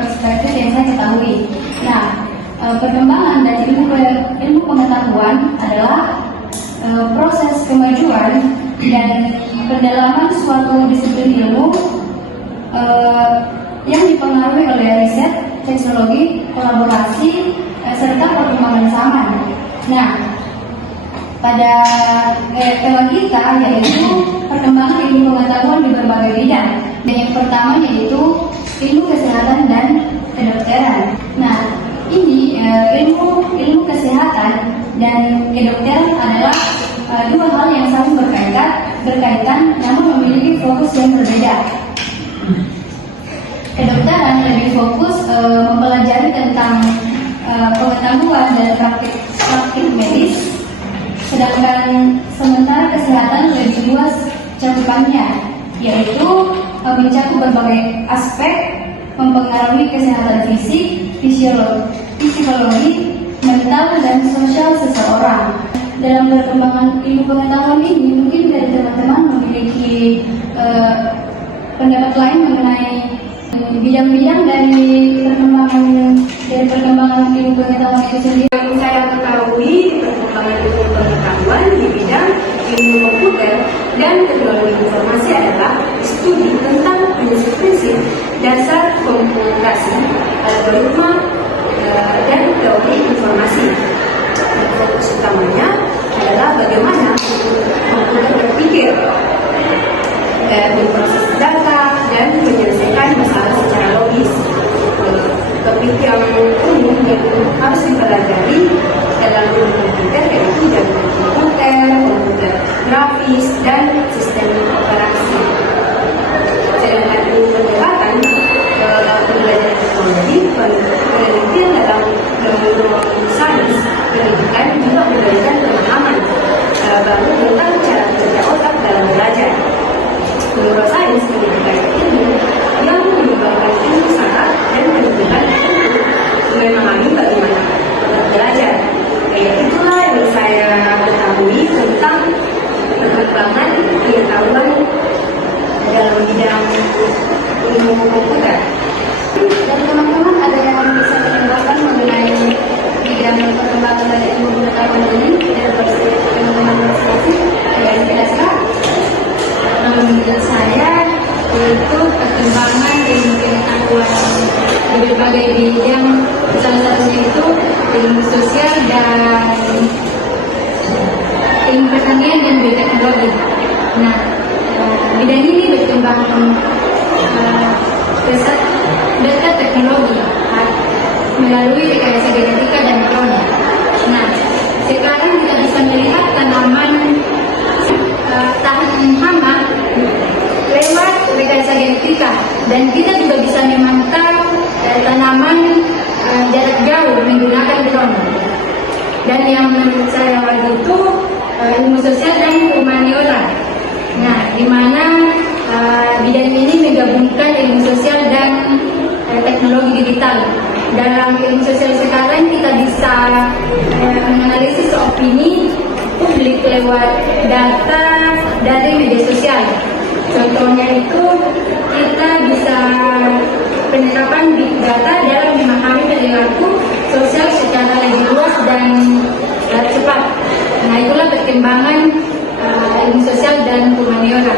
perspektif yang saya ketahui. Nah, perkembangan dan ilmu pengetahuan adalah proses kemajuan dan pendalaman suatu disiplin ilmu yang dipengaruhi oleh riset, teknologi, kolaborasi, serta perkembangan zaman. Nah, pada tema kita yaitu perkembangan ilmu pengetahuan di berbagai bidang. Dan yang pertama yaitu ilmu kesehatan dan kedokteran. Nah, ini ilmu kesehatan dan kedokteran adalah dua hal yang saling berkaitan namun memiliki fokus yang berbeda. Kedokteran lebih fokus mempelajari tentang pengetahuan dan praktik medis, sedangkan sementara kesehatan lebih luas cakupannya, yaitu mencakup berbagai aspek mempengaruhi kesehatan fisik, psikologi, mental, dan sosial seseorang. Dalam perkembangan ilmu pengetahuan ini, mungkin dari teman-teman memiliki pendapat lain mengenai bidang-bidang dari perkembangan ilmu pengetahuan itu sendiri. Yang saya ketahui, perkembangan ilmu pengetahuan di bidang ilmu komputer dan teknologi informasi adalah studi tentang prinsip-prinsip dasar komputasi, algoritma, dan teori informasi. Fokus utamanya adalah bagaimana komputer berpikir, memproses data, dan menyelesaikan masalah secara logis. Topik yang umum yang harus dipelajari dalam ilmu komputer yaitu jaringan komputer grafis, dan sistem operasi. Sedangkan ilmu pendekatan pembelajaran teknologi, penelitian dalam sains pendidikan juga memberikan pemahaman baru tentang cara kerja otak dalam belajar. Neuroscience pendidikan ilmu yang mengembangkan ilmu saraf dan pendidikan untuk memahami bagaimana belajar. Itulah yang saya ketahui tentang perkembangan pengetahuan dalam bidang ilmu komputer. Dan teman-teman ada yang bisa menambahkan mengenai bidang perkembangan dari ilmu pengetahuan ini dari perspektif teman-teman masing-masing? Ada yang tidak? Menurut saya itu perkembangan ilmu pengetahuan di berbagai bidang, salah satunya itu ilmu sosial dan ilmu pertanian dan bioteknologi. Nah, bidang ini berkembang pesat data teknologi melalui rekayasa genetika dan drone. Nah, sekarang kita bisa melihat tanaman tahan hama lewat rekayasa genetika, dan kita juga bisa memantau tanaman jarak jauh menggunakan drone. Dan yang menurut saya waktu itu ilmu sosial dan humaniora. Nah, di mana bidang ini menggabungkan ilmu sosial dan teknologi digital. Dalam ilmu sosial sekarang kita bisa menganalisis opini publik lewat data dari media sosial. Contohnya itu kita bisa penerapan big data dalam memahami perilaku sosial secara lebih luas dan cepat. Nah, itulah perkembangan ilmu sosial dan humaniora.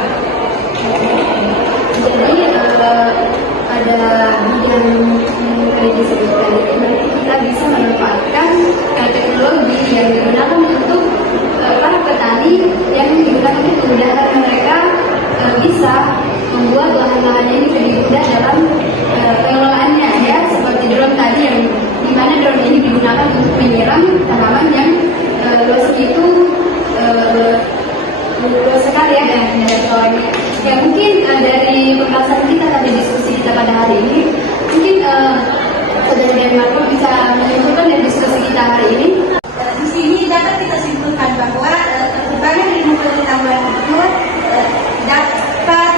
Jadi ada bidang yang disebutkan itu kita bisa memanfaatkan teknologi yang digunakan untuk para petani yang digunakan itu karena mereka bisa membuat lahan-lahan ini lebih mudah dalam pengelolaannya, ya, seperti drone tadi yang dimana drone ini digunakan untuk menyiram tanaman yang luasnya itu luas sekali ya, dan soalnya ya mungkin dari pembahasan kita pada diskusi kita pada hari ini, mungkin saudara dari Marco bisa menyimpulkan dari diskusi kita hari ini. Di sini dapat kita simpulkan bahwa perkembangan ilmu pengetahuan itu dapat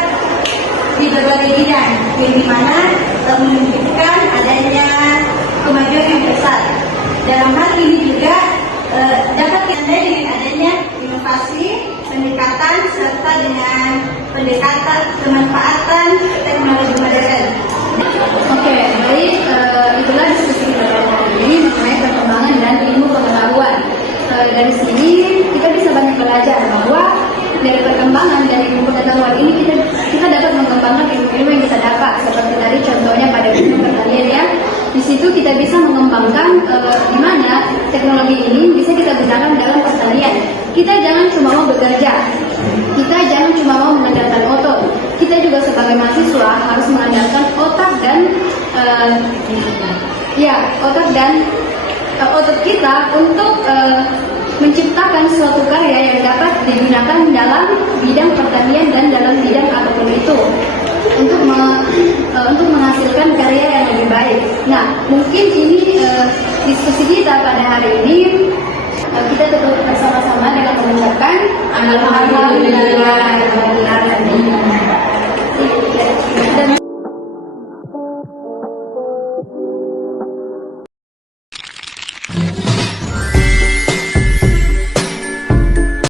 di berbagai bidang, yang dimana menunjukkan adanya kemajuan yang besar. Dalam hal ini juga dapat ditandai dengan adanya inovasi, pendekatan, serta dengan pendekatan pemanfaatan teknologi modern. Oke, baik. dari sini kita bisa banyak belajar bahwa dari perkembangan dari ilmu pengetahuan ini kita dapat mengembangkan ilmu-ilmu yang kita dapat, seperti tadi contohnya pada ilmu pertanian ya. Di situ kita bisa mengembangkan di mana teknologi ini bisa kita gunakan dalam pertanian. Kita jangan cuma mau bekerja, kita jangan cuma mau mengandalkan otot. Kita juga sebagai mahasiswa harus mengandalkan otak dan otot kita untuk menciptakan suatu karya yang dapat digunakan dalam bidang pertanian dan dalam bidang apapun itu untuk menghasilkan karya yang lebih baik. Nah, mungkin ini diskusi kita pada hari ini. Kita tutup bersama-sama dengan mengucapkan Alhamdulillah.